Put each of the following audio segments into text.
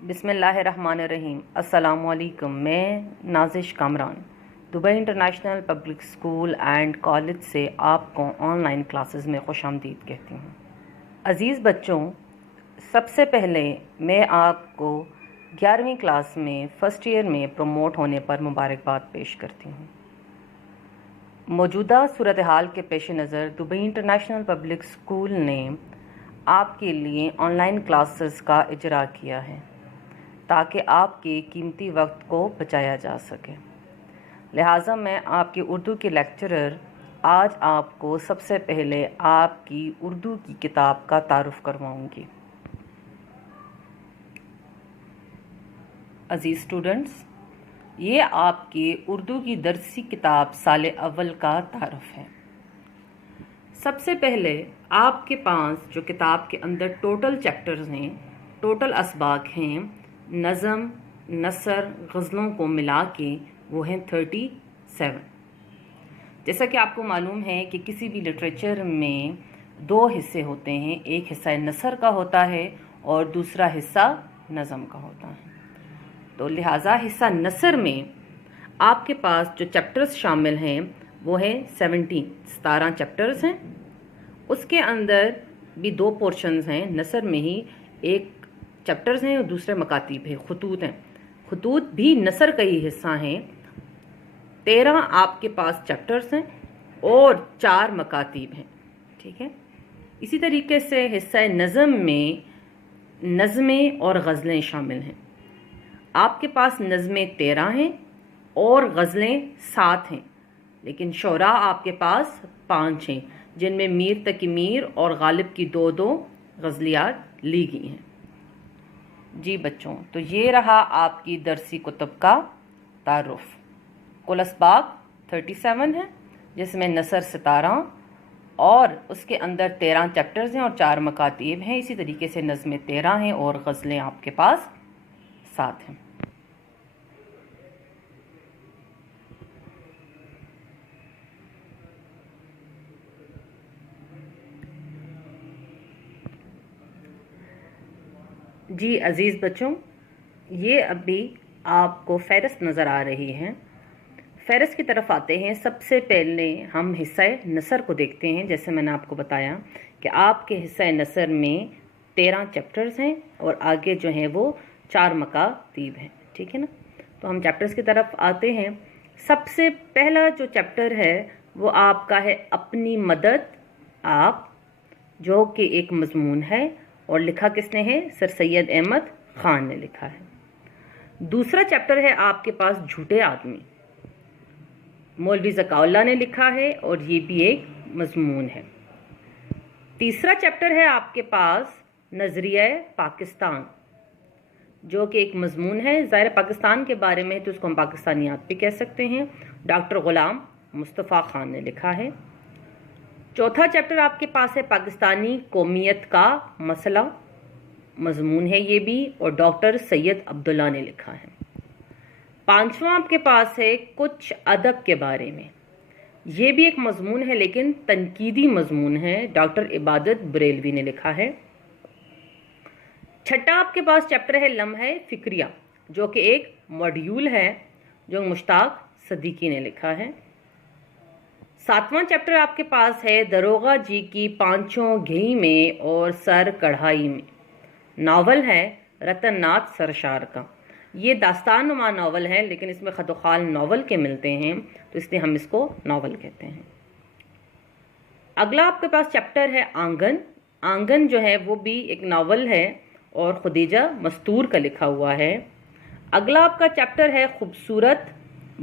بسم اللہ الرحمن الرحیم۔ السلام علیکم۔ میں Nazish Kamran Dubai international public school and college سے آپ کو آن لائن کلاسز میں خوش آمدید کہتی ہوں۔ عزیز بچوں، سب سے پہلے میں آپ کو 11ویں کلاس میں فرسٹ ایئر میں پروموٹ ہونے پر مبارکباد پیش کرتی ہوں۔ موجودہ صورتحال کے پیش نظر دبئی انٹرنیشنل پبلک اسکول نے آپ کے لیے آن لائن کلاسز کا اجرا کیا ہے تاکہ آپ کے قیمتی وقت کو بچایا جا سکے۔ لہٰذا میں آپ کی اردو کے لیکچرر آج آپ کو سب سے پہلے آپ کی اردو کی کتاب کا تعارف کرواؤں گی۔ عزیز اسٹوڈنٹس، یہ آپ کی اردو کی درسی کتاب سال اول کا تعارف ہے۔ سب سے پہلے آپ کے پاس جو کتاب کے اندر ٹوٹل چیپٹرز ہیں، ٹوٹل اسباق ہیں، نظم، نثر، غزلوں کو ملا کے وہ ہیں 37۔ جیسا کہ آپ کو معلوم ہے کہ کسی بھی لٹریچر میں 2 حصے ہوتے ہیں، ایک حصہ نثر کا ہوتا ہے اور دوسرا حصہ نظم کا ہوتا ہے۔ تو لہٰذا حصہ نثر میں آپ کے پاس جو چیپٹرز شامل ہیں وہ ہیں 17 چیپٹرز ہیں۔ اس کے اندر بھی 2 پورشنز ہیں، نثر میں ہی ایک چیپٹرز ہیں اور دوسرے مکاتیب ہیں، خطوط ہیں۔ خطوط بھی نثر کا ہی حصہ ہیں۔ 13 آپ کے پاس چیپٹرز ہیں اور 4 مکاتیب ہیں، ٹھیک ہے۔ اسی طریقے سے حصہ نظم میں نظمیں اور غزلیں شامل ہیں۔ آپ کے پاس نظمیں 13 ہیں اور غزلیں 7 ہیں، لیکن شعراء آپ کے پاس 5 ہیں، جن میں میر تقی میر اور غالب کی 2 غزلیات لی گئی ہیں۔ جی بچوں، تو یہ رہا آپ کی درسی کتب کا تعارف۔ کل اسباق 37 ہے، جس میں نثر 17 اور اس کے اندر 13 چیپٹرز ہیں اور 4 مکاتیب ہیں۔ اسی طریقے سے نظمیں 13 ہیں اور غزلیں آپ کے پاس 7 ہیں۔ جی عزیز بچوں، یہ ابھی آپ کو فہرست نظر آ رہی ہے۔ فہرست کی طرف آتے ہیں۔ سب سے پہلے ہم حصہ نثر کو دیکھتے ہیں۔ جیسے میں نے آپ کو بتایا کہ آپ کے حصہ نثر میں 13 چیپٹرز ہیں اور آگے جو ہیں وہ 4 مکاتیب ہیں، ٹھیک ہے نا۔ تو ہم چیپٹرز کی طرف آتے ہیں۔ سب سے پہلا جو چیپٹر ہے وہ آپ کا ہے اپنی مدد آپ، جو کہ ایک مضمون ہے اور لکھا کس نے ہے؟ سر سید احمد خان نے لکھا ہے۔ دوسرا چیپٹر ہے آپ کے پاس جھوٹے آدمی، مولوی ذکاء اللہ نے لکھا ہے اور یہ بھی ایک مضمون ہے۔ تیسرا چیپٹر ہے آپ کے پاس نظریہ پاکستان، جو کہ ایک مضمون ہے۔ ظاہر پاکستان کے بارے میں تو اس کو ہم پاکستانیات بھی کہہ سکتے ہیں، ڈاکٹر غلام مصطفیٰ خان نے لکھا ہے۔ چوتھا چیپٹر آپ کے پاس ہے پاکستانی قومیت کا مسئلہ، مضمون ہے یہ بھی، اور ڈاکٹر سید عبداللہ نے لکھا ہے۔ پانچواں آپ کے پاس ہے کچھ ادب کے بارے میں، یہ بھی ایک مضمون ہے لیکن تنقیدی مضمون ہے، ڈاکٹر عبادت بریلوی نے لکھا ہے۔ چھٹا آپ کے پاس چیپٹر ہے لمحہ فکریہ، جو کہ ایک ماڈیول ہے جو مشتاق صدیقی نے لکھا ہے۔ 7واں چیپٹر آپ کے پاس ہے داروغہ جی کی پانچوں گھئی میں اور سر کڑھائی میں، ناول ہے رتن ناتھ سرشار کا۔ یہ داستان نما ناول ہے لیکن اس میں خط و خال ناول کے ملتے ہیں، تو اس لیے ہم اس کو ناول کہتے ہیں۔ اگلا آپ کے پاس چیپٹر ہے آنگن۔ آنگن جو ہے وہ بھی ایک ناول ہے اور خدیجہ مستور کا لکھا ہوا ہے۔ اگلا آپ کا چیپٹر ہے خوبصورت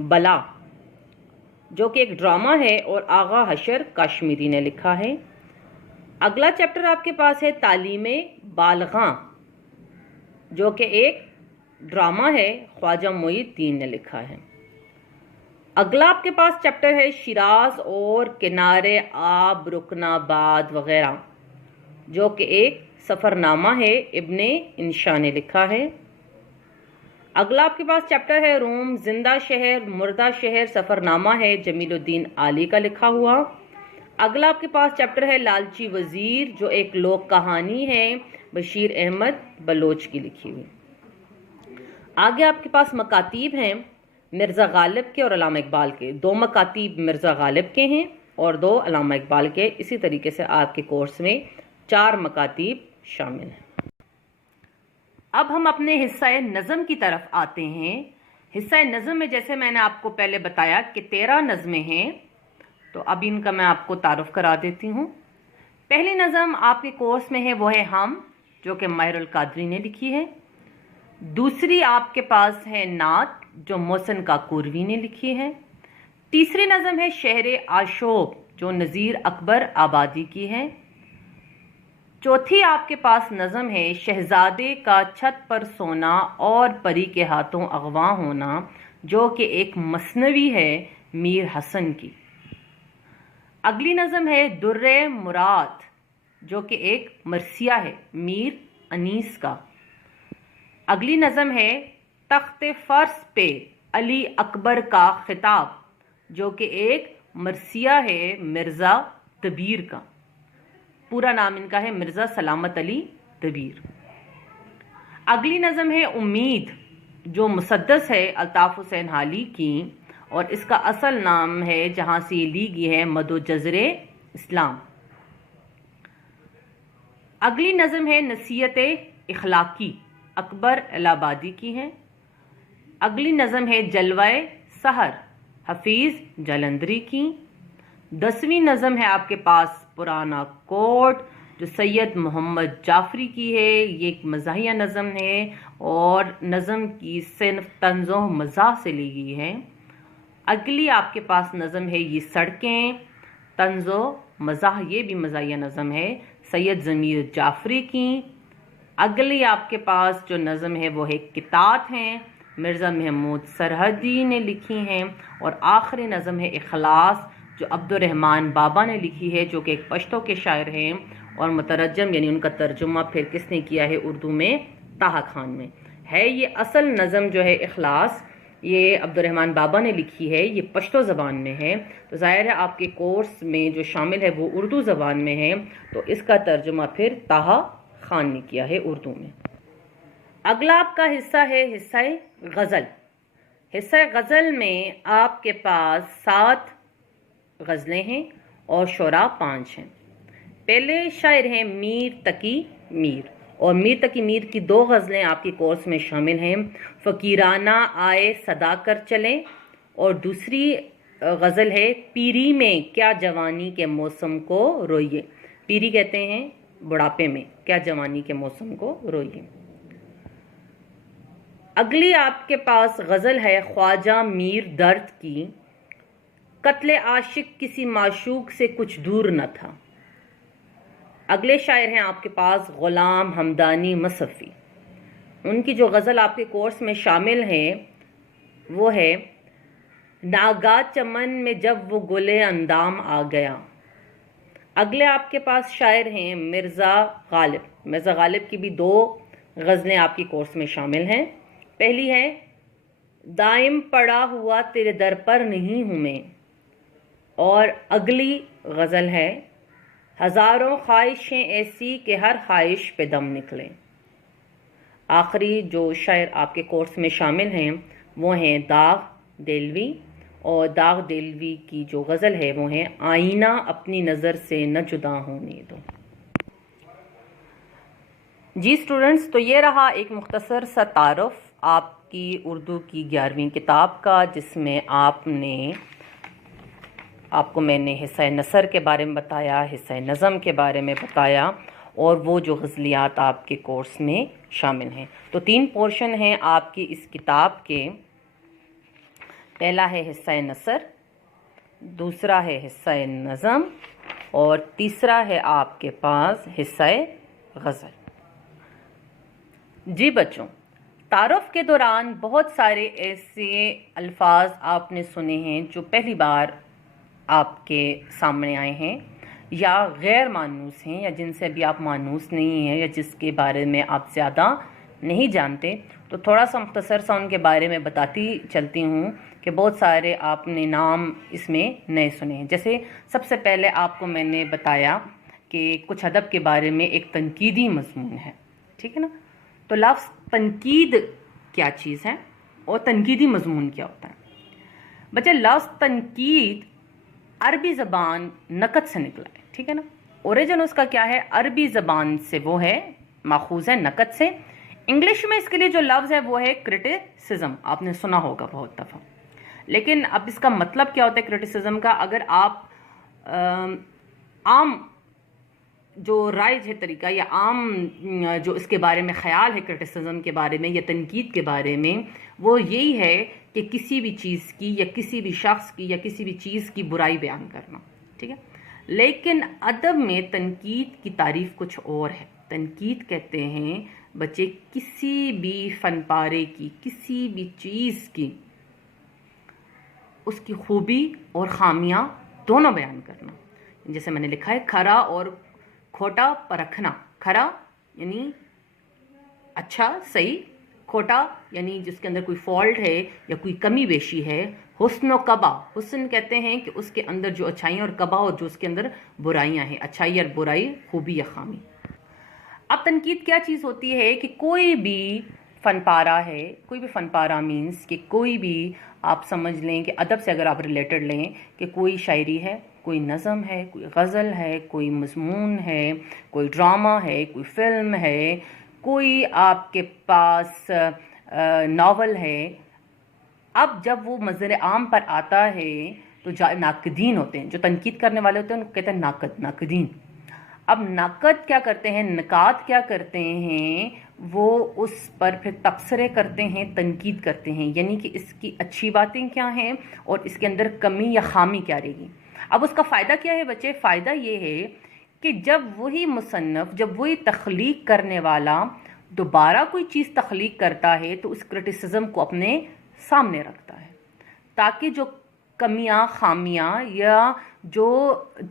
بلا، جو کہ ایک ڈرامہ ہے اور آغا حشر کاشمیری نے لکھا ہے۔ اگلا چیپٹر آپ کے پاس ہے تعلیم بالغاں، جو کہ ایک ڈرامہ ہے، خواجہ معین الدین نے لکھا ہے۔ اگلا آپ کے پاس چیپٹر ہے شیراز اور کنارے آب رکنا باد وغیرہ، جو کہ ایک سفر نامہ ہے، ابن انشا نے لکھا ہے۔ اگلا آپ کے پاس چیپٹر ہے روم، زندہ شہر مردہ شہر، سفر نامہ ہے، جمیل الدین عالی کا لکھا ہوا۔ اگلا آپ کے پاس چیپٹر ہے لالچی وزیر، جو ایک لوک کہانی ہے، بشیر احمد بلوچ کی لکھی ہوئی۔ آگے آپ کے پاس مکاتیب ہیں مرزا غالب کے اور علامہ اقبال کے. 2 مکاتیب مرزا غالب کے ہیں اور 2 علامہ اقبال کے. اسی طریقے سے آپ کے کورس میں 4 مکاتیب شامل ہیں. اب ہم اپنے حصہ نظم کی طرف آتے ہیں. حصہ نظم میں جیسے میں نے آپ کو پہلے بتایا کہ 13 نظمیں ہیں، تو اب ان کا میں آپ کو تعارف کرا دیتی ہوں. پہلی نظم آپ کے کورس میں ہے وہ ہے ہم، جو کہ ماہر القادری نے لکھی ہے. دوسری آپ کے پاس ہے نعت، جو محسن کاکوروی نے لکھی ہے. تیسری نظم ہے شہر آشوب، جو نذیر اکبر آبادی کی ہے. چوتھی آپ کے پاس نظم ہے شہزادے کا چھت پر سونا اور پری کے ہاتھوں اغوا ہونا، جو کہ ایک مثنوی ہے میر حسن کی. اگلی نظم ہے در مراد، جو کہ ایک مرثیہ ہے میر انیس کا. اگلی نظم ہے تخت فرش پہ علی اکبر کا خطاب، جو کہ ایک مرثیہ ہے مرزا دبیر کا. پورا نام ان کا ہے مرزا سلامت علی دبیر. اگلی نظم ہے امید، جو مسدس ہے الطاف حسین حالی کی، اور اس کا اصل نام ہے جہاں سے یہ لی گئی ہے مد و جزر اسلام. اگلی نظم ہے نصیحت اخلاقی، اکبر الہ آبادی کی ہے. اگلی نظم ہے جلوہ سحر، حفیظ جلندری کی. 10ویں نظم ہے آپ کے پاس پرانا کوٹ، جو سید محمد جعفری کی ہے. یہ ایک مزاحیہ نظم ہے اور نظم کی صنف طنز و مزاح سے لی گئی ہے. اگلی آپ کے پاس نظم ہے یہ سڑکیں، طنز و مزاح، یہ بھی مزاحیہ نظم ہے سید ضمیر جعفری کی. اگلی آپ کے پاس جو نظم ہے وہ ہے کتات ہیں، مرزا محمود سرحدی نے لکھی ہیں. اور آخری نظم ہے اخلاص، جو عبد الرحمن بابا نے لکھی ہے، جو کہ ایک پشتو کے شاعر ہیں اور مترجم یعنی ان کا ترجمہ پھر کس نے کیا ہے اردو میں؟ طه خان میں ہے. یہ اصل نظم جو ہے اخلاص، یہ عبد الرحمن بابا نے لکھی ہے، یہ پشتو زبان میں ہے. تو ظاہر ہے آپ کے کورس میں جو شامل ہے وہ اردو زبان میں ہے، تو اس کا ترجمہ پھر طه خان نے کیا ہے اردو میں. اگلا آپ کا حصہ ہے حصہ غزل. حصہ غزل میں آپ کے پاس 7 غزلیں ہیں اور شعراء 5 ہیں. پہلے شاعر ہیں میر تقی میر، اور میر تقی میر کی 2 غزلیں آپ کے کورس میں شامل ہیں، فقیرانہ آئے صدا کر چلیں، اور دوسری غزل ہے پیری میں کیا جوانی کے موسم کو روئیے. پیری کہتے ہیں بڑھاپے میں، کیا جوانی کے موسم کو روئیے. اگلی آپ کے پاس غزل ہے خواجہ میر درد کی، قتل عاشق کسی معشوق سے کچھ دور نہ تھا. اگلے شاعر ہیں آپ کے پاس غلام حمدانی مصفی. ان کی جو غزل آپ کے کورس میں شامل ہے وہ ہے ناگاہ چمن میں جب وہ گلے اندام آ گیا. اگلے آپ کے پاس شاعر ہیں مرزا غالب. مرزا غالب کی بھی 2 غزلیں آپ کے کورس میں شامل ہیں. پہلی ہے دائم پڑا ہوا تیرے در پر نہیں ہوں میں، اور اگلی غزل ہے ہزاروں خواہشیں ایسی کہ ہر خواہش پہ دم نکلے. آخری جو شاعر آپ کے کورس میں شامل ہیں وہ ہیں داغ دہلوی، اور داغ دہلوی کی جو غزل ہے وہ ہے آئینہ اپنی نظر سے نہ جدا ہونے دو. جی اسٹوڈنٹس، تو یہ رہا ایک مختصر سا تعارف آپ کی اردو کی 11ویں کتاب کا، جس میں آپ کو میں نے حصہ نثر کے بارے میں بتایا، حصہ نظم کے بارے میں بتایا، اور وہ جو غزلیات آپ کے کورس میں شامل ہیں. تو 3 پورشن ہیں آپ کی اس کتاب کے. پہلا ہے حصہ نثر، دوسرا ہے حصہ نظم، اور تیسرا ہے آپ کے پاس حصہ غزل. جی بچوں، تعارف کے دوران بہت سارے ایسے الفاظ آپ نے سنے ہیں جو پہلی بار آپ کے سامنے آئے ہیں، یا غیر مانوس ہیں، یا جن سے ابھی آپ مانوس نہیں ہیں، یا جس کے بارے میں آپ زیادہ نہیں جانتے. تو تھوڑا سا مختصر سا ان کے بارے میں بتاتی چلتی ہوں کہ بہت سارے آپ نے نام اس میں نئے سنے ہیں. جیسے سب سے پہلے آپ کو میں نے بتایا کہ کچھ ادب کے بارے میں ایک تنقیدی مضمون ہے، ٹھیک ہے نا. تو لفظ تنقید کیا چیز ہے اور تنقیدی مضمون کیا ہوتا ہے. بچے لفظ تنقید عربی زبان نقد سے نکلا ہے, ٹھیک ہے نا. اوریجن اس کا کیا ہے, عربی زبان سے وہ ہے, ماخوذ ہے نقد سے. انگلش میں اس کے لیے جو لفظ ہے وہ ہے کرٹیسزم, آپ نے سنا ہوگا بہت دفعہ. لیکن اب اس کا مطلب کیا ہوتا ہے کرٹیسزم کا؟ اگر آپ عام جو رائج ہے طریقہ یا عام جو اس کے بارے میں خیال ہے کرٹیسزم کے بارے میں یا تنقید کے بارے میں, وہ یہی ہے کہ کسی بھی چیز کی یا کسی بھی شخص کی یا کسی بھی چیز کی برائی بیان کرنا, ٹھیک ہے. لیکن ادب میں تنقید کی تعریف کچھ اور ہے. تنقید کہتے ہیں بچے کسی بھی فن پارے کی, کسی بھی چیز کی, اس کی خوبی اور خامیاں دونوں بیان کرنا. جیسے میں نے لکھا ہے کھرا اور کھوٹا پرکھنا. کھرا یعنی اچھا صحیح, کھوٹا یعنی جس کے اندر کوئی فالٹ ہے یا کوئی کمی بیشی ہے. حسن و قبا, حسن کہتے ہیں کہ اس کے اندر جو اچھائیاں, اور قبا اور جو اس کے اندر برائیاں ہیں, اچھائی اور برائی, خوبی یا خامی. اب تنقید کیا چیز ہوتی ہے کہ کوئی بھی فن پارہ ہے, کوئی بھی فن پارہ مینس کہ کوئی بھی, آپ سمجھ لیں کہ ادب سے اگر آپ ریلیٹڈ لیں کہ کوئی شاعری ہے, کوئی نظم ہے, کوئی غزل ہے, کوئی مضمون ہے, کوئی ڈرامہ ہے, کوئی فلم ہے, کوئی آپ کے پاس ناول ہے. اب جب وہ منظر عام پر آتا ہے تو ناقدین ہوتے ہیں, جو تنقید کرنے والے ہوتے ہیں ان کو کہتے ہیں ناقدین. اب ناقد کیا کرتے ہیں, نقاد کیا کرتے ہیں, وہ اس پر پھر تبصرے کرتے ہیں, تنقید کرتے ہیں, یعنی کہ اس کی اچھی باتیں کیا ہیں اور اس کے اندر کمی یا خامی کیا رہے گی. اب اس کا فائدہ کیا ہے بچے؟ فائدہ یہ ہے کہ جب وہی مصنف, جب وہی تخلیق کرنے والا دوبارہ کوئی چیز تخلیق کرتا ہے تو اس کرٹیسزم کو اپنے سامنے رکھتا ہے, تاکہ جو کمیاں, خامیاں یا جو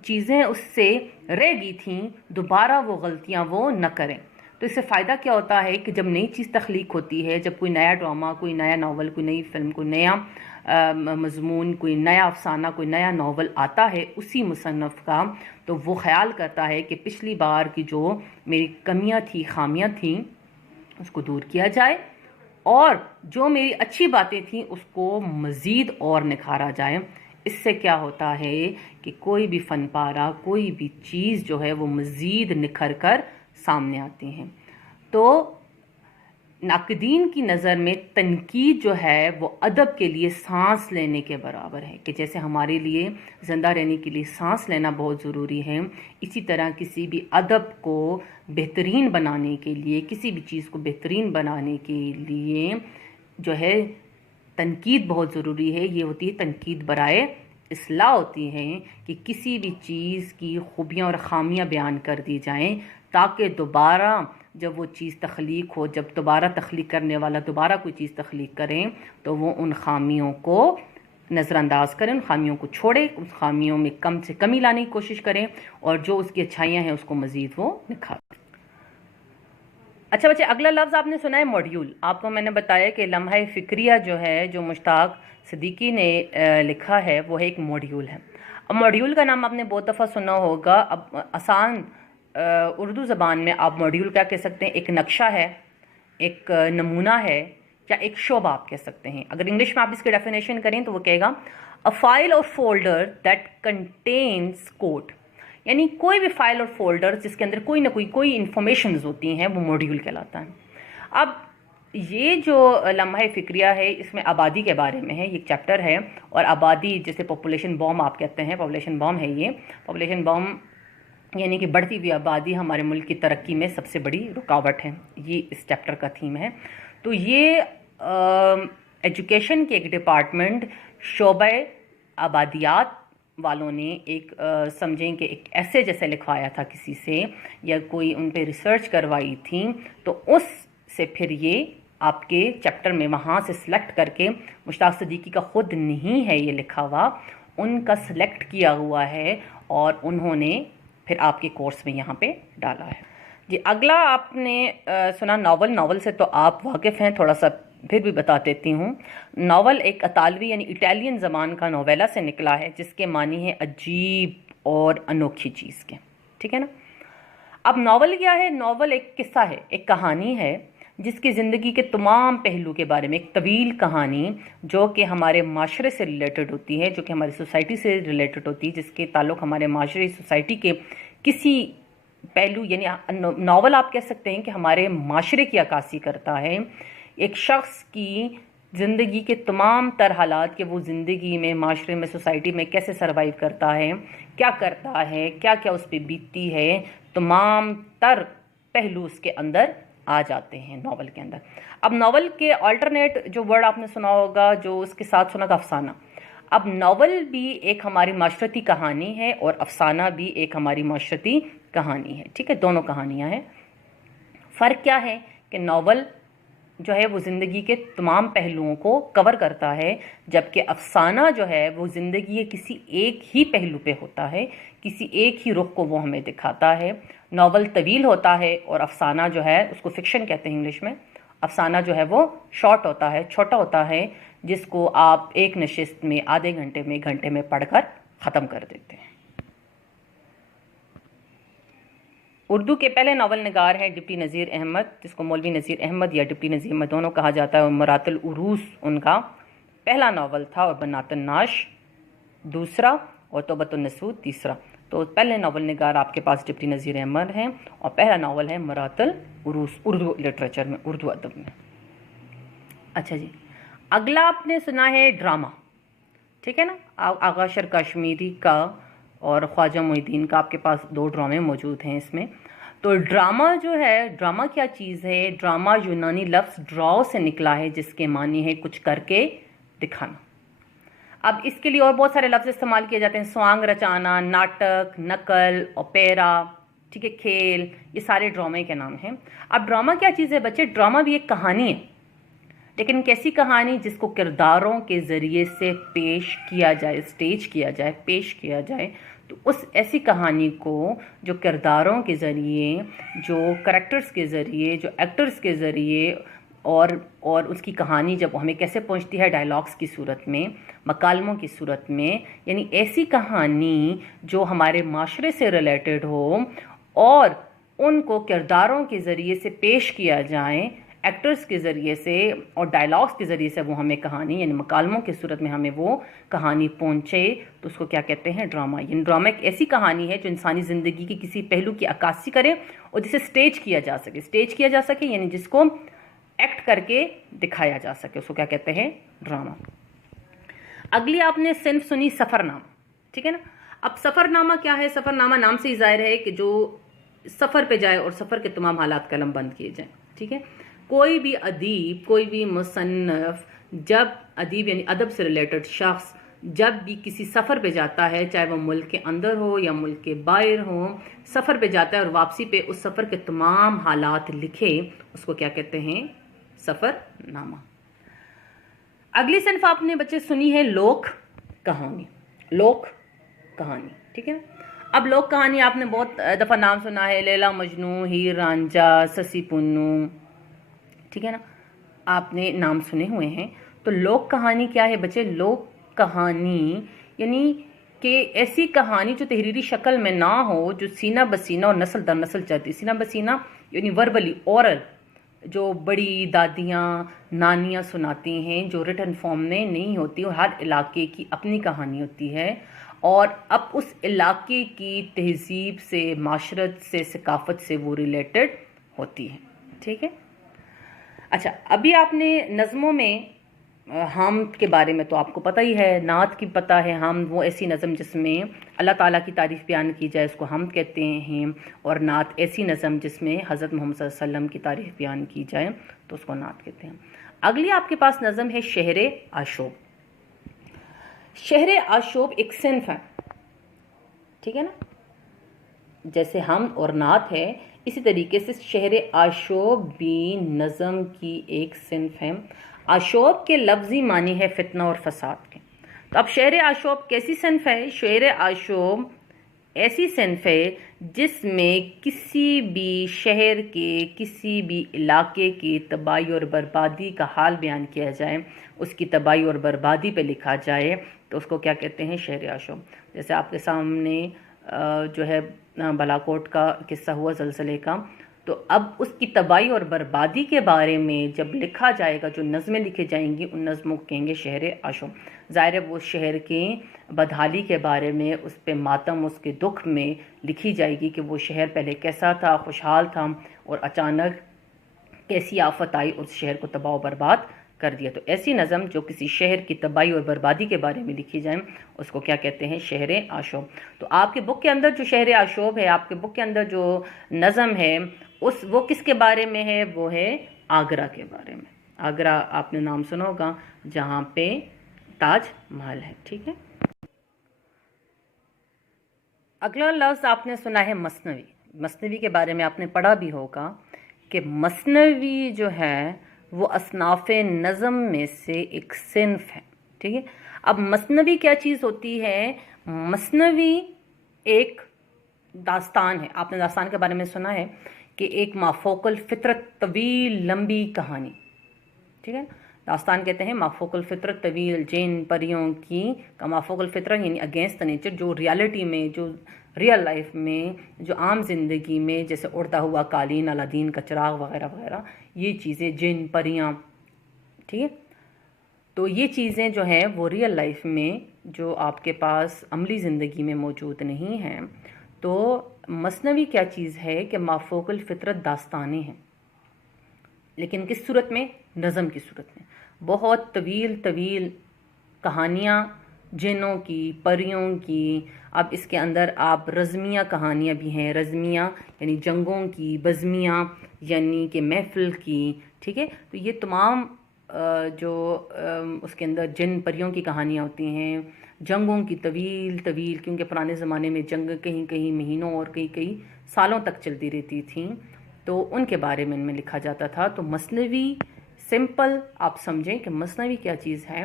چیزیں اس سے رہ گئی تھیں دوبارہ وہ غلطیاں وہ نہ کریں. تو اس سے فائدہ کیا ہوتا ہے کہ جب نئی چیز تخلیق ہوتی ہے, جب کوئی نیا ڈرامہ, کوئی نیا ناول, کوئی نئی فلم, کوئی نیا مضمون, کوئی نیا افسانہ, کوئی نیا ناول آتا ہے اسی مصنف کا, تو وہ خیال کرتا ہے کہ پچھلی بار کی جو میری کمیاں تھیں, خامیاں تھیں, اس کو دور کیا جائے, اور جو میری اچھی باتیں تھیں اس کو مزید اور نکھارا جائے. اس سے کیا ہوتا ہے کہ کوئی بھی فن پارہ, کوئی بھی چیز جو ہے وہ مزید نکھر کر سامنے آتی ہیں. تو ناقدین کی نظر میں تنقید جو ہے وہ ادب کے لیے سانس لینے کے برابر ہے, کہ جیسے ہمارے لیے زندہ رہنے کے لیے سانس لینا بہت ضروری ہے, اسی طرح کسی بھی ادب کو بہترین بنانے کے لیے, کسی بھی چیز کو بہترین بنانے کے لیے جو ہے تنقید بہت ضروری ہے. یہ ہوتی ہے تنقید برائے اصلاح, ہوتی ہیں کہ کسی بھی چیز کی خوبیاں اور خامیاں بیان کر دی جائیں, تاکہ دوبارہ جب وہ چیز تخلیق ہو, جب دوبارہ تخلیق کرنے والا دوبارہ کوئی چیز تخلیق کریں تو وہ ان خامیوں کو نظر انداز کریں, ان خامیوں کو چھوڑے, ان خامیوں میں کم سے کمی لانے کی کوشش کریں, اور جو اس کی اچھائیاں ہیں اس کو مزید وہ نکھاریں. اچھا بچے, اگلا لفظ آپ نے سنا ہے موڈیول. آپ کو میں نے بتایا کہ لمحہ فکریہ جو ہے, جو مشتاق صدیقی نے لکھا ہے, وہ ایک موڈیول ہے. اب موڈیول کا نام آپ نے بہت دفعہ سنا ہوگا. اب آسان اردو زبان میں آپ موڈیول کیا کہہ سکتے ہیں؟ ایک نقشہ ہے, ایک نمونہ ہے, یا ایک شعبہ آپ کہہ سکتے ہیں. اگر انگلش میں آپ اس کی ڈیفینیشن کریں تو وہ کہے گا a file or folder that contains code, یعنی کوئی بھی فائل اور فولڈر جس کے اندر کوئی انفارمیشنز ہوتی ہیں وہ موڈیول کہلاتا ہے. اب یہ جو لمحہ فکریہ ہے اس میں آبادی کے بارے میں ہے, یہ ایک چیپٹر ہے, اور آبادی جیسے پاپولیشن بوم آپ کہتے ہیں, پاپولیشن بوم ہے یہ. پاپولیشن بوم یعنی کہ بڑھتی ہوئی آبادی ہمارے ملک کی ترقی میں سب سے بڑی رکاوٹ ہے, یہ اس چیپٹر کا تھیم ہے. تو یہ ایجوکیشن کے ایک ڈپارٹمنٹ شعبہ آبادیات والوں نے ایک سمجھیں کہ ایک ایسے جیسے لکھوایا تھا کسی سے, یا کوئی ان پہ ریسرچ کروائی تھی, تو اس سے پھر یہ آپ کے چیپٹر میں وہاں سے سلیکٹ کر کے, مشتاق صدیقی کا خود نہیں ہے یہ لکھا ہوا, ان کا سلیکٹ کیا ہوا ہے, اور انہوں نے پھر آپ کے کورس میں یہاں پہ ڈالا ہے. جی اگلا آپ نے سنا ناول. ناول سے تو آپ واقف ہیں, تھوڑا سا پھر بھی بتا دیتی ہوں. ناول ایک اطالوی یعنی اٹالین زبان کا نویلا سے نکلا ہے, جس کے معنی ہے عجیب اور انوکھی چیز کے, ٹھیک ہے نا. اب ناول کیا ہے؟ ناول ایک قصہ ہے, ایک کہانی ہے جس کی زندگی کے تمام پہلو کے بارے میں ایک طویل کہانی جو کہ ہمارے معاشرے سے ریلیٹڈ ہوتی ہے، جو کہ ہماری سوسائٹی سے ریلیٹڈ ہوتی ہے، جس کے تعلق ہمارے معاشرے سوسائٹی کے کسی پہلو، یعنی ناول آپ کہہ سکتے ہیں کہ ہمارے معاشرے کی عکاسی کرتا ہے، ایک شخص کی زندگی کے تمام تر حالات کہ وہ زندگی میں، معاشرے میں، سوسائٹی میں کیسے سروائیو کرتا ہے، کیا کرتا ہے، کیا کیا اس پہ بیتتی ہے، تمام تر پہلو اس کے اندر آ جاتے ہیں ناول کے اندر۔ اب ناول کے آلٹرنیٹ جو ورڈ آپ نے سنا ہوگا، جو اس کے ساتھ سنا تھا، افسانہ۔ اب ناول بھی ایک ہماری معاشرتی کہانی ہے اور افسانہ بھی ایک ہماری معاشرتی کہانی ہے، ٹھیک ہے، دونوں کہانیاں ہیں۔ فرق کیا ہے کہ ناول جو ہے وہ زندگی کے تمام پہلوؤں کو کور کرتا ہے، جبکہ افسانہ جو ہے وہ زندگی کے کسی ایک ہی پہلو پہ ہوتا ہے، کسی ایک ہی رخ کو وہ ہمیں دکھاتا ہے۔ ناول طویل ہوتا ہے اور افسانہ جو ہے اس کو فکشن کہتے ہیں انگلش میں۔ افسانہ جو ہے وہ شارٹ ہوتا ہے، چھوٹا ہوتا ہے، جس کو آپ ایک نشست میں، آدھے گھنٹے میں، گھنٹے میں پڑھ کر ختم کر دیتے ہیں۔ اردو کے پہلے ناول نگار ہیں ڈپٹی نذیر احمد، جس کو مولوی نذیر احمد یا ڈپٹی نذیر احمد دونوں کہا جاتا ہے، اور مرات العروس ان کا پہلا ناول تھا، اور بنات الناش دوسرا، اور توبۃ النسوۃ تیسرا۔ تو پہلے ناول نگار آپ کے پاس ڈپٹی نذیر احمد ہیں، اور پہلا ناول ہے مرات العروس، اردو لٹریچر میں، اردو ادب میں۔ اچھا جی، اگلا آپ نے سنا ہے ڈرامہ، ٹھیک ہے نا، آغا شر کشمیری کا اور خواجہ معین الدین کا آپ کے پاس دو ڈرامے موجود ہیں اس میں۔ تو ڈرامہ جو ہے، ڈرامہ کیا چیز ہے؟ ڈرامہ یونانی لفظ ڈراؤ سے نکلا ہے، جس کے معنی ہے کچھ کر کے دکھانا۔ اب اس کے لیے اور بہت سارے لفظ استعمال کیے جاتے ہیں، سوانگ رچانا، ناٹک، نقل، اوپیرا، ٹھیک ہے، کھیل، یہ سارے ڈرامے کے نام ہیں۔ اب ڈرامہ کیا چیز ہے بچے؟ ڈرامہ بھی ایک کہانی ہے، لیکن کیسی کہانی؟ جس کو کرداروں کے ذریعے سے پیش کیا جائے، اسٹیج کیا جائے، پیش کیا جائے۔ تو اس ایسی کہانی کو جو کرداروں کے ذریعے، جو کریکٹرز کے ذریعے، جو ایکٹرز کے ذریعے، اور اس کی کہانی جب ہمیں کیسے پہنچتی ہے؟ ڈائلاگس کی صورت میں، مکالموں کی صورت میں، یعنی ایسی کہانی جو ہمارے معاشرے سے ریلیٹڈ ہو اور ان کو کرداروں کے ذریعے سے پیش کیا جائے، ایکٹرز کے ذریعے سے اور ڈائلاگس کے ذریعے سے وہ ہمیں کہانی، یعنی مکالموں کی صورت میں ہمیں وہ کہانی پہنچے، تو اس کو کیا کہتے ہیں؟ ڈرامہ۔ یعنی ڈرامہ ایک ایسی کہانی ہے جو انسانی زندگی کی کسی پہلو کی عکاسی کرے اور جسے سٹیج کیا جا سکے، سٹیج کیا جا سکے یعنی جس کو ایکٹ کر کے دکھایا جا سکے، اس کو کیا کہتے ہیں؟ ڈرامہ۔ اگلی آپ نے صنف سنی سفر نامہ، ٹھیک ہے نا۔ اب سفر نامہ کیا ہے؟ سفر نامہ نام سے ہی ظاہر ہے کہ جو سفر پہ جائے اور سفر کے تمام حالات قلم بند کیے جائیں، ٹھیک ہے۔ کوئی بھی ادیب، کوئی بھی مصنف، جب ادیب یعنی ادب سے ریلیٹڈ شخص جب بھی کسی سفر پہ جاتا ہے، چاہے وہ ملک کے اندر ہو یا ملک کے باہر ہو، سفر پہ جاتا ہے اور واپسی پہ اس سفر کے تمام حالات لکھے، اس کو کیا کہتے ہیں؟ سفر نامہ۔ اگلی صنف آپ نے بچے سنی ہے لوک کہانی، لوک کہانی، ٹھیک ہے۔ اب لوک کہانی آپ نے بہت دفعہ نام سنا ہے، لیلا مجنو، ہیر رانجھا، سسی پنو، ٹھیک ہے نا، آپ نے نام سنے ہوئے ہیں۔ تو لوک کہانی کیا ہے بچے؟ لوک کہانی یعنی کہ ایسی کہانی جو تحریری شکل میں نہ ہو، جو سینہ بسینہ اور نسل در نسل چلتی۔ سینہ بسینہ یعنی وربلی، اورل، جو بڑی دادیاں، نانیاں سناتی ہیں، جو ریٹن فارم میں نہیں ہوتی، اور ہر علاقے کی اپنی کہانی ہوتی ہے، اور اب اس علاقے کی تہذیب سے، معاشرت سے، ثقافت سے وہ ریلیٹڈ ہوتی ہے، ٹھیک ہے۔ اچھا، ابھی آپ نے نظموں میں حمد کے بارے میں تو آپ کو پتہ ہی ہے، نعت کی پتہ ہے۔ حمد وہ ایسی نظم جس میں اللہ تعالیٰ کی تعریف بیان کی جائے، اس کو حمد کہتے ہیں، اور نعت ایسی نظم جس میں حضرت محمد صلی اللہ علیہ وسلم کی تعریف بیان کی جائے تو اس کو نعت کہتے ہیں۔ اگلی آپ کے پاس نظم ہے شعر آشوب۔ شعر آشوب ایک صنف ہے، ٹھیک ہے نا، جیسے حمد اور نعت ہے، اسی طریقے سے شعر آشوب بھی نظم کی ایک صنف ہے۔ آشوب کے لفظی معنی ہے فتنہ اور فساد کے۔ تو اب شعر آشوب کیسی صنف ہے؟ شعر آشوب ایسی صنف ہے جس میں کسی بھی شہر کے، کسی بھی علاقے کی تباہی اور بربادی کا حال بیان کیا جائے، اس کی تباہی اور بربادی پہ لکھا جائے تو اس کو کیا کہتے ہیں؟ شعر آشوب۔ جیسے آپ کے سامنے جو ہے بالاکوٹ کا قصہ ہوا زلزلے کا، تو اب اس کی تباہی اور بربادی کے بارے میں جب لکھا جائے گا، جو نظمیں لکھی جائیں گی، ان نظموں کو کہیں گے شہر عاشو۔ ظاہر ہے وہ شہر کی بدحالی کے بارے میں، اس پہ ماتم، اس کے دکھ میں لکھی جائے گی کہ وہ شہر پہلے کیسا تھا، خوشحال تھا، اور اچانک کیسی آفت آئی اور اس شہر کو تباہ و برباد کر دیا۔ تو ایسی نظم جو کسی شہر کی تباہی اور بربادی کے بارے میں لکھی جائیں، اس کو کیا کہتے ہیں؟ شہر آشوب۔ تو آپ کے بک کے اندر جو شہر آشوب ہے، آپ کے بک کے اندر جو نظم ہے، وہ کس کے بارے میں ہے؟ وہ ہے آگرہ کے بارے میں۔ آگرہ آپ نے نام سنا ہوگا، جہاں پہ تاج محل ہے، ٹھیک ہے۔ اگلا لفظ آپ نے سنا ہے مثنوی۔ مثنوی کے بارے میں آپ نے پڑھا بھی ہوگا کہ مثنوی جو ہے وہ اصناف نظم میں سے ایک صنف ہے، ٹھیک ہے۔ اب مثنوی کیا چیز ہوتی ہے؟ مثنوی ایک داستان ہے۔ آپ نے داستان کے بارے میں سنا ہے کہ ایک مافوق الفطرت طویل لمبی کہانی، ٹھیک ہے۔ داستان کہتے ہیں مافوق الفطرت طویل، جن پریوں کی کا مافوق الفطرت یعنی اگینسٹ نیچر، جو ریالٹی میں، جو ریئل لائف میں، جو عام زندگی میں، جیسے اڑتا ہوا قالین، الادین کا چراغ وغیرہ وغیرہ، یہ چیزیں، جن پریاں، ٹھیک ہے۔ تو یہ چیزیں جو ہیں وہ ریئل لائف میں، جو آپ کے پاس عملی زندگی میں موجود نہیں ہیں۔ تو مثنوی کیا چیز ہے کہ مافوق الفطرت داستانیں ہیں، لیکن کس صورت میں؟ نظم کی صورت میں۔ بہت طویل طویل کہانیاں، جنوں کی، پریوں کی۔ اب اس کے اندر آپ رزمیہ کہانیاں بھی ہیں، رزمیہ یعنی جنگوں کی، بزمیہ یعنی کہ محفل کی، ٹھیک ہے۔ تو یہ تمام جو اس کے اندر جن پریوں کی کہانیاں ہوتی ہیں، جنگوں کی طویل طویل، کیونکہ پرانے زمانے میں جنگ کہیں کہیں مہینوں اور کئی کئی سالوں تک چلتی رہتی تھیں، تو ان کے بارے میں ان میں لکھا جاتا تھا۔ تو مثنوی سمپل آپ سمجھیں کہ مثنوی کیا چیز ہے،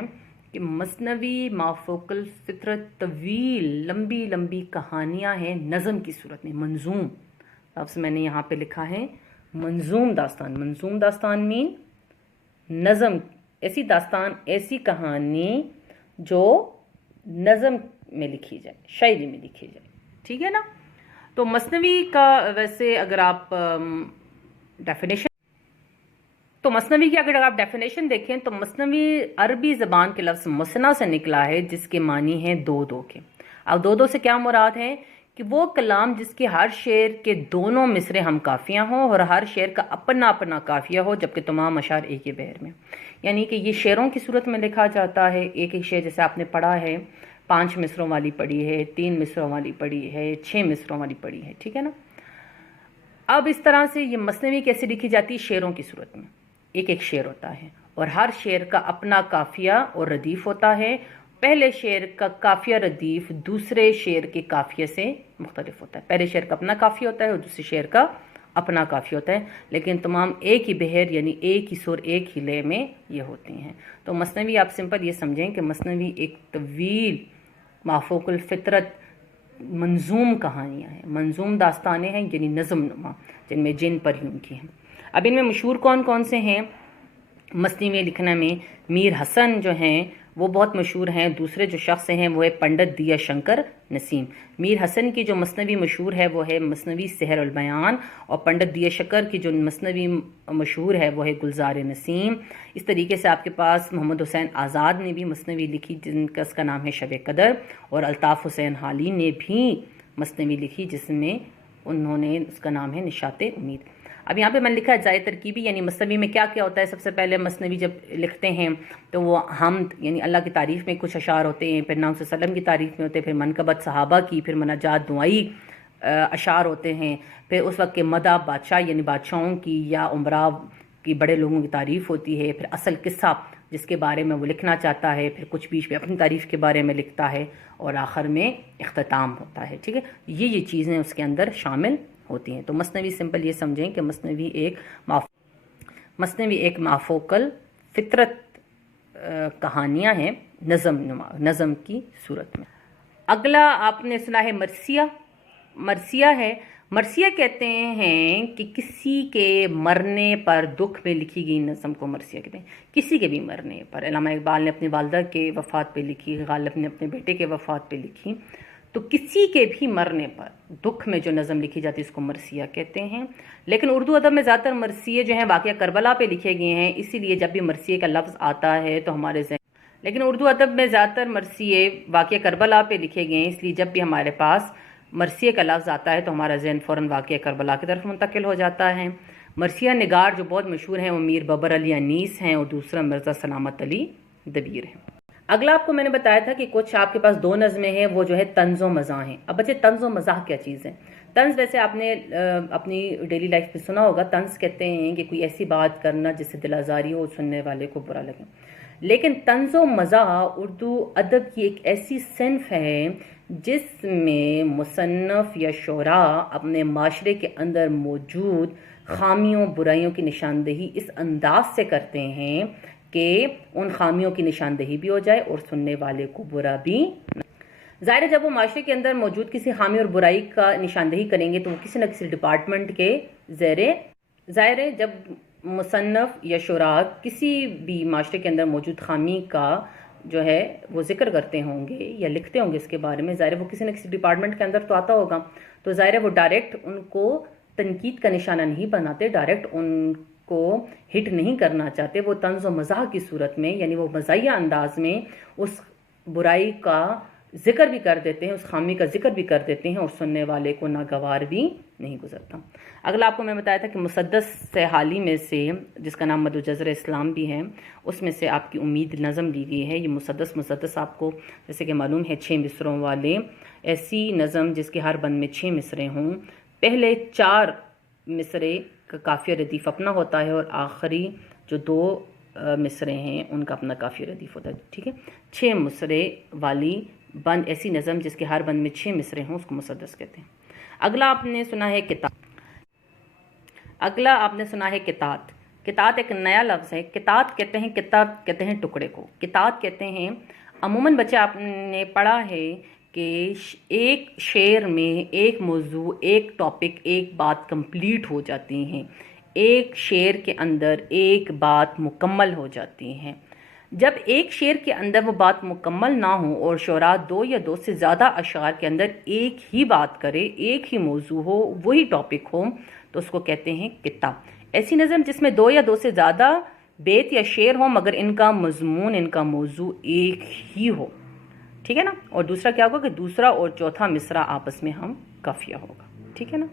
کہ مثنوی مافوق الفطرت طویل لمبی لمبی کہانیاں ہیں نظم کی صورت میں، منظوم لفظ میں نے یہاں پہ لکھا ہے، منظوم داستان۔ منظوم داستان مین نظم، ایسی داستان، ایسی کہانی جو نظم میں لکھی جائے، شاعری میں لکھی جائے، ٹھیک ہے نا۔ تو مثنوی کا ویسے اگر آپ ڈیفینیشن، تو مثنوی کی اگر آپ ڈیفینیشن دیکھیں تو مثنوی عربی زبان کے لفظ مثنا سے نکلا ہے، جس کے معنی ہیں دو دو کے۔ اب دو دو سے کیا مراد ہے؟ کہ وہ کلام جس کے ہر شعر کے دونوں مصرے ہم کافیاں ہوں اور ہر شعر کا اپنا اپنا کافیہ ہو، جبکہ تمام اشعار ایک ہی بحر میں، یعنی کہ یہ شعروں کی صورت میں لکھا جاتا ہے۔ ایک ایک شعر جیسے آپ نے پڑھا ہے، 5 مصروں والی پڑھی ہے، 3 مصروں والی پڑھی ہے، 6 مصروں والی پڑھی ہے، ٹھیک ہے نا۔ اب اس طرح سے یہ مثنوی کیسے لکھی جاتی ہے؟ شعروں کی صورت میں، ایک ایک شعر ہوتا ہے اور ہر شعر کا اپنا قافیہ اور ردیف ہوتا ہے۔ پہلے شعر کا قافیہ ردیف دوسرے شعر کے قافیے سے مختلف ہوتا ہے۔ پہلے شعر کا اپنا قافیہ ہوتا ہے اور دوسرے شعر کا اپنا قافیہ ہوتا ہے، لیکن تمام ایک ہی بحر یعنی ایک ہی سر، ایک ہی لے میں یہ ہوتی ہیں۔ تو مثنوی آپ سمپل یہ سمجھیں کہ مثنوی ایک طویل مافوق الفطرت منظوم کہانیاں ہیں، منظوم داستانیں ہیں، یعنی نظم نما، جن میں جن پریوں کی ہیں۔ اب ان میں مشہور کون کون سے ہیں مثنوی لکھنے میں؟ میر حسن جو ہیں وہ بہت مشہور ہیں۔ دوسرے جو شخص ہیں وہ ہے پنڈت دیا شنکر نسیم۔ میر حسن کی جو مثنوی مشہور ہے وہ ہے مثنوی سحر البیان، اور پنڈت دیا شنکر کی جو مثنوی مشہور ہے وہ ہے گلزار نسیم۔ اس طریقے سے آپ کے پاس محمد حسین آزاد نے بھی مثنوی لکھی، جن کا اس کا نام ہے شب قدر، اور الطاف حسین حالی نے بھی مثنوی لکھی، جس میں انہوں نے اس کا نام ہے نشاط امید۔ اب یہاں پہ میں نے لکھا ہے جائے ترکیبی، یعنی مثنوی میں کیا کیا ہوتا ہے؟ سب سے پہلے مثنوی جب لکھتے ہیں تو وہ حمد یعنی اللہ کی تعریف میں کچھ اشعار ہوتے ہیں، پھر نام صلی اللہ علیہ وسلم کی تعریف میں ہوتے ہیں، پھر منقبت صحابہ کی، پھر مناجات دعائی اشعار ہوتے ہیں، پھر اس وقت کے مدح بادشاہ یعنی بادشاہوں کی یا عمراء کی، بڑے لوگوں کی تعریف ہوتی ہے، پھر اصل قصہ جس کے بارے میں وہ لکھنا چاہتا ہے، پھر کچھ بیچ میں اپنی تعریف کے بارے میں لکھتا ہے، اور آخر میں اختتام ہوتا ہے، ٹھیک ہے۔ یہ چیزیں اس کے اندر شامل ہوتی ہیں۔ تو مثنوی سمپل یہ سمجھیں کہ مثنوی ایک مافوق الفطرت کہانیاں ہیں نظم کی صورت میں۔ اگلا آپ نے سنا ہے مرثیہ۔ مرثیہ ہے، مرثیہ کہتے ہیں کہ کسی کے مرنے پر دکھ میں لکھی گئی نظم کو مرثیہ کہتے ہیں۔ کسی کے بھی مرنے پر، علامہ اقبال نے اپنی والدہ کے وفات پہ لکھی، غالب نے اپنے بیٹے کے وفات پہ لکھی، تو کسی کے بھی مرنے پر دکھ میں جو نظم لکھی جاتی ہے اس کو مرثیہ کہتے ہیں. لیکن اردو ادب میں زیادہ تر مرثیے جو ہیں واقعہ کربلا پہ لکھے گئے ہیں، اسی لیے جب بھی مرثیے کا لفظ آتا ہے تو ہمارے ذہن، لیکن اردو ادب میں زیادہ تر مرثیے واقعہ کربلا پہ لکھے گئے ہیں، اس لیے جب بھی ہمارے پاس مرثیے کا لفظ آتا ہے تو ہمارا ذہن فوراً واقعہ کربلا کی طرف منتقل ہو جاتا ہے. مرثیہ نگار جو بہت مشہور ہیں وہ میر ببر علی انیس ہیں اور دوسرا مرزا سلامت علی دبیر ہیں. اگلا آپ کو میں نے بتایا تھا کہ کچھ آپ کے پاس دو نظمیں ہیں، وہ جو ہے طنز و مزاح ہیں. اب بچے طنز و مزاح کیا چیز ہے؟ طنز ویسے آپ نے اپنی ڈیلی لائف میں سنا ہوگا، طنز کہتے ہیں کہ کوئی ایسی بات کرنا جس سے دل آزاری ہو، سننے والے کو برا لگے. لیکن طنز و مزاح اردو ادب کی ایک ایسی صنف ہے جس میں مصنف یا شعراء اپنے معاشرے کے اندر موجود خامیوں برائیوں کی نشاندہی اس انداز سے کرتے ہیں کہ ان خامیوں کی نشاندہی بھی ہو جائے اور سننے والے کو برا بھی. ظاہر ہے جب وہ معاشرے کے اندر موجود کسی خامی اور برائی کا نشاندہی کریں گے تو وہ کسی نہ کسی ڈپارٹمنٹ کے زیر. ظاہر ہے جب مصنف یا شعراء کسی بھی معاشرے کے اندر موجود خامی کا جو ہے وہ ذکر کرتے ہوں گے یا لکھتے ہوں گے اس کے بارے میں، ظاہر ہے وہ کسی نہ کسی ڈپارٹمنٹ کے اندر تو آتا ہوگا، تو ظاہر ہے وہ ڈائریکٹ ان کو تنقید کا نشانہ نہیں بناتے، ڈائریکٹ ان کو ہٹ نہیں کرنا چاہتے. وہ طنز و مزاح کی صورت میں یعنی وہ مزاحیہ انداز میں اس برائی کا ذکر بھی کر دیتے ہیں، اس خامی کا ذکر بھی کر دیتے ہیں اور سننے والے کو ناگوار بھی نہیں گزرتا. اگلا آپ کو میں بتایا تھا کہ مسدس سے حالی میں سے جس کا نام مدو جزر اسلام بھی ہے، اس میں سے آپ کی امید نظم لی گئی ہے. یہ مسدس آپ کو جیسے کہ معلوم ہے 6 مصروں والے ایسی نظم جس کے ہر بند میں 6 مصرے ہوں. پہلے 4 مصرے کا قافیہ ردیف اپنا ہوتا ہے اور آخری جو 2 مصرے ہیں ان کا اپنا قافیہ ردیف ہوتا ہے. ٹھیک ہے، 6 مصرے والی بند ایسی نظم جس کے ہر بند میں 6 مصرے ہوں اس کو مسدس کہتے ہیں. اگلا آپ نے سنا ہے کتات. کتات ایک نیا لفظ ہے. کتات کہتے ہیں ٹکڑے کو. کتات کہتے ہیں عموماً بچے آپ نے پڑھا ہے کہ ایک شعر میں ایک موضوع، ایک ٹاپک، ایک بات کمپلیٹ ہو جاتی ہیں، ایک شعر کے اندر ایک بات مکمل ہو جاتی ہیں. جب ایک شعر کے اندر وہ بات مکمل نہ ہو اور شعراء 2 یا 2 سے زیادہ اشعار کے اندر ایک ہی بات کرے، ایک ہی موضوع ہو، وہی ٹاپک ہو، تو اس کو کہتے ہیں کتاب. ایسی نظم جس میں 2 یا 2 سے زیادہ بیت یا شعر ہوں مگر ان کا مضمون، ان کا موضوع ایک ہی ہو. ٹھیک ہے نا. اور دوسرا کیا ہوگا کہ دوسرا اور چوتھا مصرع آپس میں ہم قافیہ ہوگا. ٹھیک ہے نا.